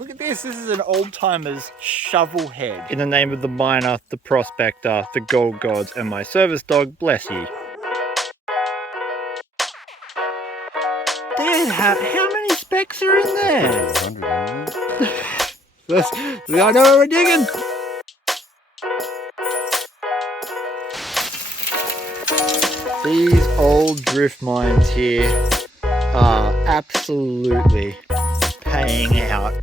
Look at this is an old-timer's shovel head. In the name of the miner, the prospector, the gold gods, and my service dog, bless ye. Dad, how many specks are in there? 100. I know where we're digging. These old drift mines here are absolutely paying out.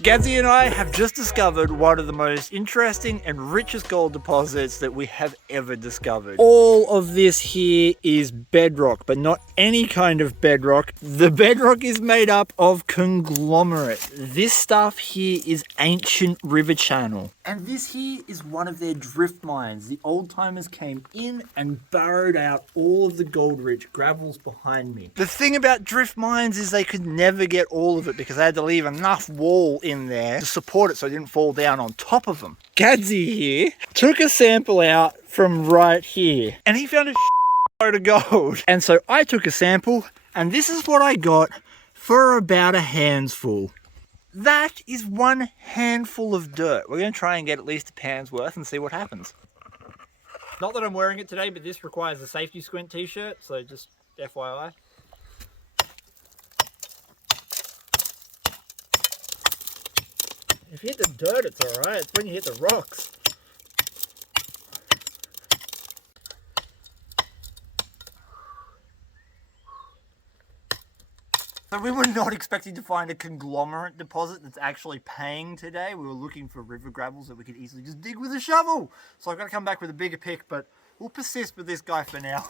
Gadsy and I have just discovered one of the most interesting and richest gold deposits that we have ever discovered. All of this here is bedrock, but not any kind of bedrock. The bedrock is made up of conglomerate. This stuff here is ancient river channel. And this here is one of their drift mines. The old timers came in and burrowed out all of the gold rich gravels behind me. The thing about drift mines is they could never get all of it because they had to leave enough wall in there to support it so it didn't fall down on top of them. Gadsy here took a sample out from right here and he found a load of gold. And so I took a sample and this is what I got for about a handful. That is one handful of dirt. We're going to try and get at least a pound's worth and see what happens. Not that I'm wearing it today, but this requires a safety squint t-shirt, so just FYI. If you hit the dirt, it's alright. It's when you hit the rocks. So we were not expecting to find a conglomerate deposit that's actually paying today. We were looking for river gravels that we could easily just dig with a shovel. So I've got to come back with a bigger pick, but we'll persist with this guy for now.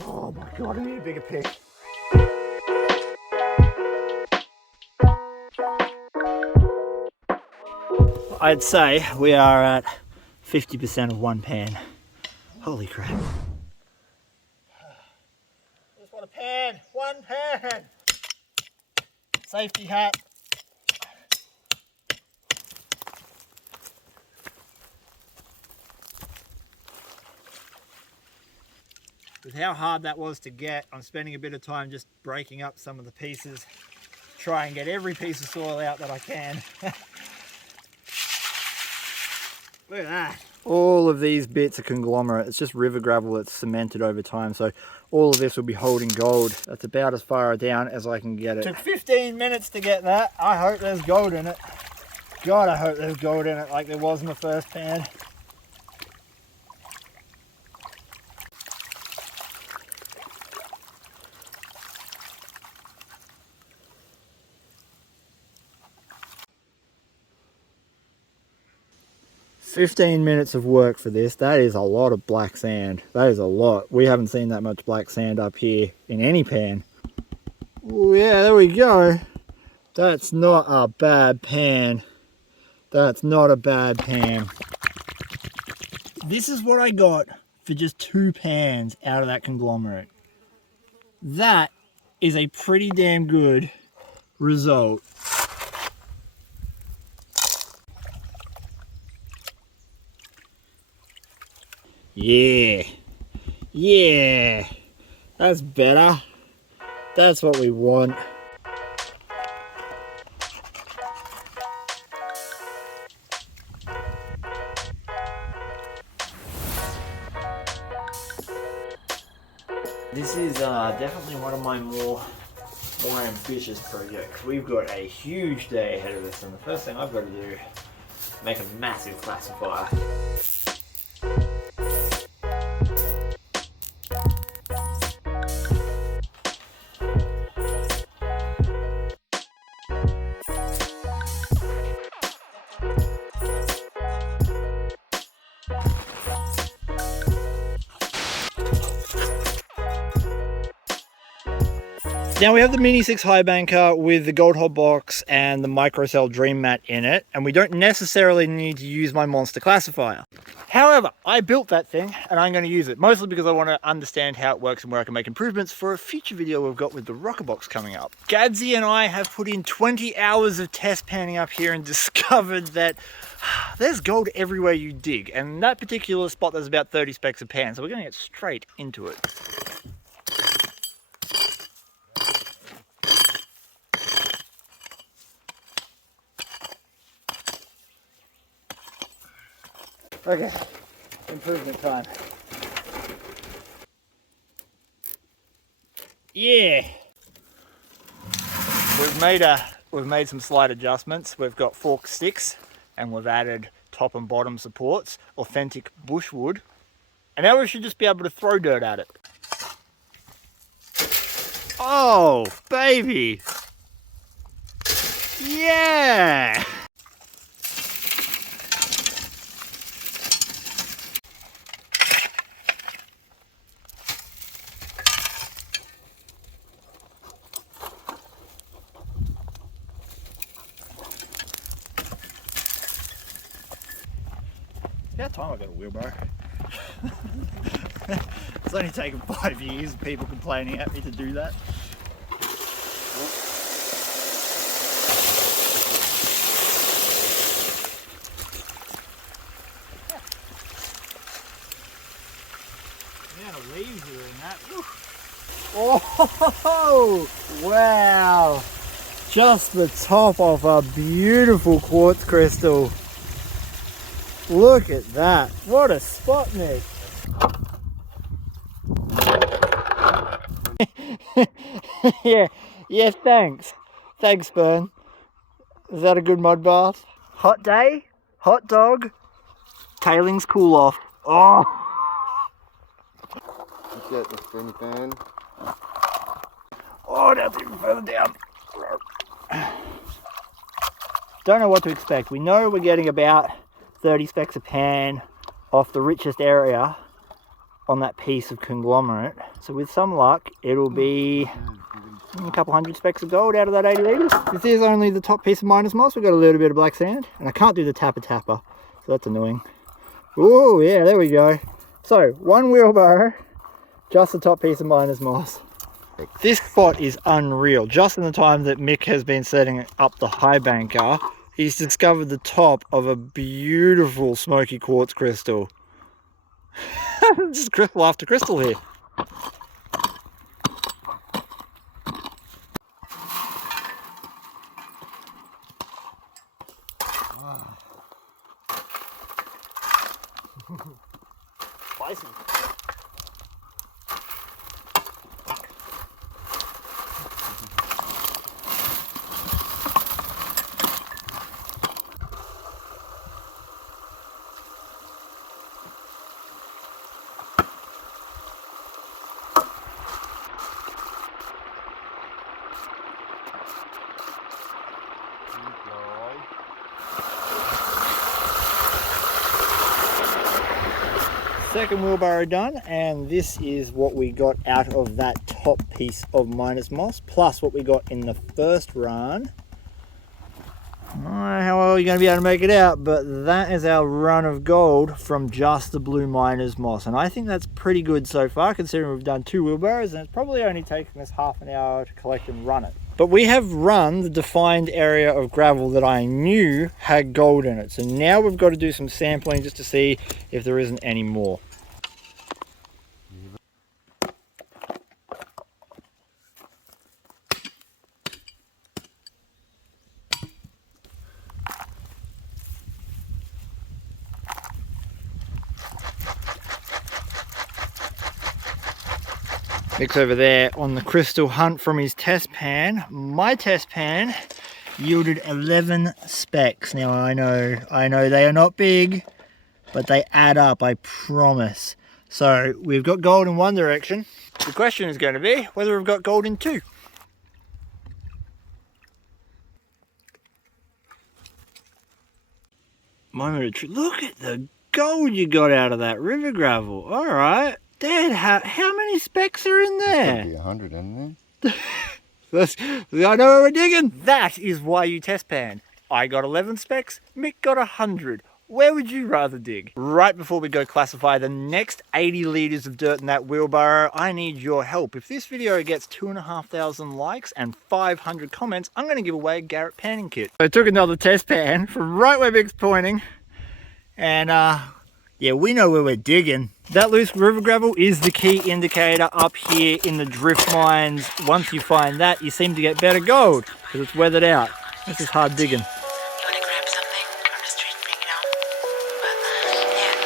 Oh my God, I need a bigger pick. I'd say we are at 50% of one pan. Holy crap. Just want a pan, one pan. Safety hat. With how hard that was to get, I'm spending a bit of time just breaking up some of the pieces. Try and get every piece of soil out that I can. Look at that. All of these bits are conglomerate. It's just river gravel that's cemented over time. So all of this will be holding gold. That's about as far down as I can get it. Took 15 minutes to get that. I hope there's gold in it. God, I hope there's gold in it like there was in the first pan. $15 minutes of work for this. That is a lot of black sand. That is a lot. We haven't seen that much black sand up here in any pan. Oh yeah, there we go. That's not a bad pan. That's not a bad pan. This is what I got for just 2 pans out of that conglomerate. That is a pretty damn good result. Yeah, yeah, that's better. That's what we want. This is definitely one of my more ambitious projects. We've got a huge day ahead of us, and the first thing I've got to do is make a massive classifier. Now we have the Mini 6 high banker with the gold hot box and the microcell dream mat in it, and we don't necessarily need to use my monster classifier. However, I built that thing and I'm going to use it, mostly because I want to understand how it works and where I can make improvements for a future video we've got with the rocker box coming up. Gadsy and I have put in 20 hours of test panning up here and discovered that there's gold everywhere you dig, and that particular spot there's about 30 specks of pan, so we're going to get straight into it. Okay, improvement time. Yeah. We've made some slight adjustments. We've got forked sticks and we've added top and bottom supports, authentic bushwood. And now we should just be able to throw dirt at it. Oh, baby. Yeah. About time I got a wheelbarrow. It's only taken 5 years of people complaining at me to do that. The amount of leaves are in that. Woo. Oh, wow. Just the top of a beautiful quartz crystal. Look at that. What a spot, Nick. yeah, thanks. Thanks, Fern. Is that a good mud bath? Hot day, hot dog, tailings cool off. Oh! Get the spin fan. Oh, that's even further down. Don't know what to expect. We know we're getting about 30 specks a pan off the richest area on that piece of conglomerate. So with some luck, it'll be a couple hundred specks of gold out of that 80 litres. This is only the top piece of minus moss. We've got a little bit of black sand, and I can't do the tapper, so that's annoying. Oh yeah, there we go. So one wheelbarrow, just the top piece of minus moss. This spot is unreal. Just in the time that Mick has been setting up the high banker, he's discovered the top of a beautiful smoky quartz crystal. Just crystal after crystal here. Spicy. Second wheelbarrow done, and this is what we got out of that top piece of minus moss, plus what we got in the first run. I don't know how well you're going to be able to make it out, but that is our run of gold from just the blue miners moss, and I think that's pretty good so far, considering we've done 2 wheelbarrows, and it's probably only taken us half an hour to collect and run it. But we have run the defined area of gravel that I knew had gold in it, so now we've got to do some sampling just to see if there isn't any more. Mick's over there on the crystal hunt from his test pan. My test pan yielded 11 specks. Now I know they are not big, but they add up, I promise. So we've got gold in one direction. The question is going to be whether we've got gold in 2. Moment of truth. Look at the gold you got out of that river gravel. All right. Dad, how many specks are in there? There's got to be 100 in there. I know where we're digging. That is why you test pan. I got 11 specks, Mick got 100. Where would you rather dig? Right before we go classify the next 80 litres of dirt in that wheelbarrow, I need your help. If this video gets 2,500 likes and 500 comments, I'm going to give away a Garrett panning kit. I took another test pan from right where Mick's pointing, and yeah, we know where we're digging. That loose river gravel is the key indicator up here in the drift mines. Once you find that, you seem to get better gold because it's weathered out. This is hard digging. You want to grab something from the street and bring it home? But, yeah.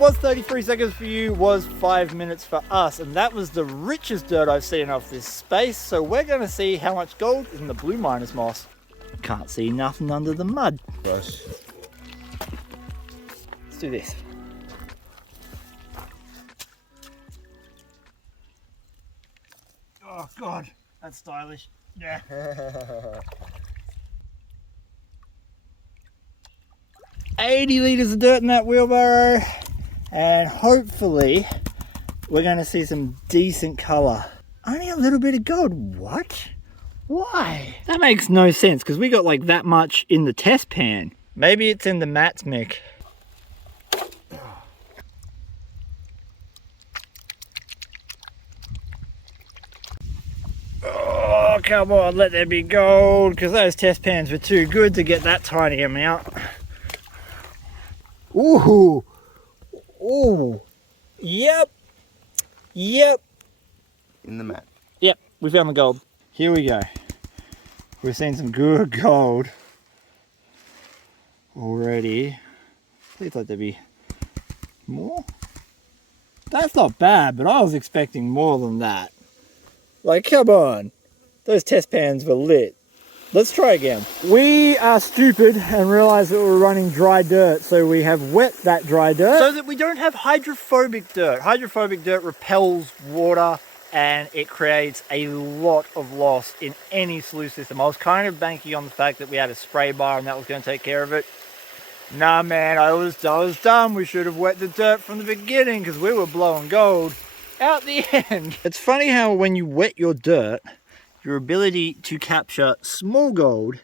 What was 33 seconds for you was 5 minutes for us, and that was the richest dirt I've seen off this space. So we're going to see how much gold is in the blue miners moss. Can't see nothing under the mud. Gosh. Let's do this. Oh God, that's stylish. Yeah. 80 litres of dirt in that wheelbarrow, and hopefully we're going to see some decent colour. Only a little bit of gold. What? Why? That makes no sense, because we got like that much in the test pan. Maybe it's in the mats, Mick. Oh, come on, let there be gold, because those test pans were too good to get that tiny amount. Ooh, ooh, yep, yep. In the mat. Yep, we found the gold. Here we go. We've seen some good gold already. Please let there be more. That's not bad, but I was expecting more than that. Like, come on. Those test pans were lit. Let's try again. We are stupid and realized that we're running dry dirt, so we have wet that dry dirt so that we don't have hydrophobic dirt. Hydrophobic dirt repels water and it creates a lot of loss in any sluice system. I was kind of banking on the fact that we had a spray bar and that was going to take care of it. Nah, man, I was dumb. We should have wet the dirt from the beginning because we were blowing gold out the end. It's funny how when you wet your dirt, your ability to capture small gold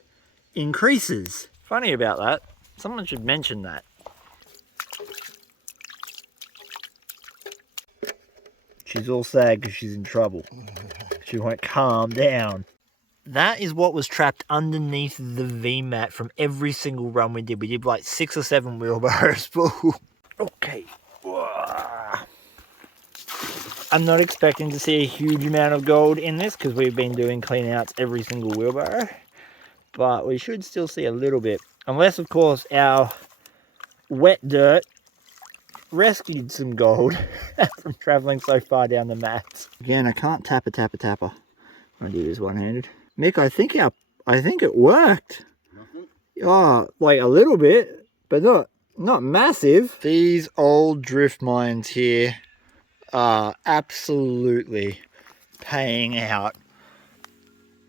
increases. Funny about that. Someone should mention that. She's all sad because she's in trouble. She won't calm down. That is what was trapped underneath the V-mat from every single run we did. We did like 6 or 7 wheelbarrows full. Okay. I'm not expecting to see a huge amount of gold in this because we've been doing clean outs every single wheelbarrow. But we should still see a little bit. Unless, of course, our wet dirt rescued some gold from travelling so far down the mats. Again, I can't tap a tapper. I'll do this one-handed. Mick, I think it worked. Nothing? Oh, like a little bit, but not massive. These old drift mines here are absolutely paying out.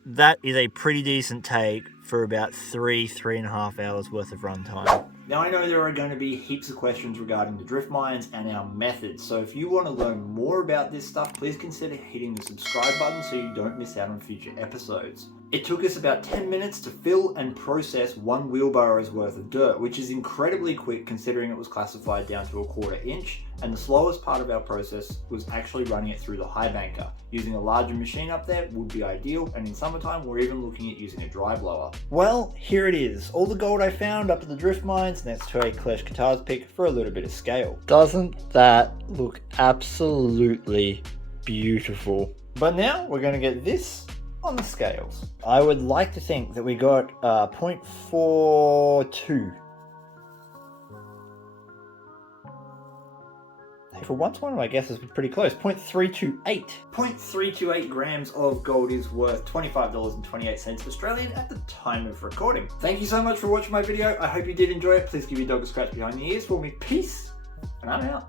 That is a pretty decent take for about 3.5 hours worth of runtime. Now I know there are going to be heaps of questions regarding the drift mines and our methods, so if you want to learn more about this stuff, please consider hitting the subscribe button so you don't miss out on future episodes. It took us about 10 minutes to fill and process 1 wheelbarrow's worth of dirt, which is incredibly quick considering it was classified down to a 1/4 inch, and the slowest part of our process was actually running it through the high banker. Using a larger machine up there would be ideal, and in summertime we're even looking at using a dry blower. Well, here it is. All the gold I found up at the drift mines next to a Clash Guitars pick for a little bit of scale. Doesn't that look absolutely beautiful? But now we're going to get this on the scales. I would like to think that we got 0.42. For once, one of my guesses was pretty close. 0.328. 0.328 grams of gold is worth $25.28 Australian at the time of recording. Thank you so much for watching my video. I hope you did enjoy it. Please give your dog a scratch behind the ears for me. Peace, and I'm out.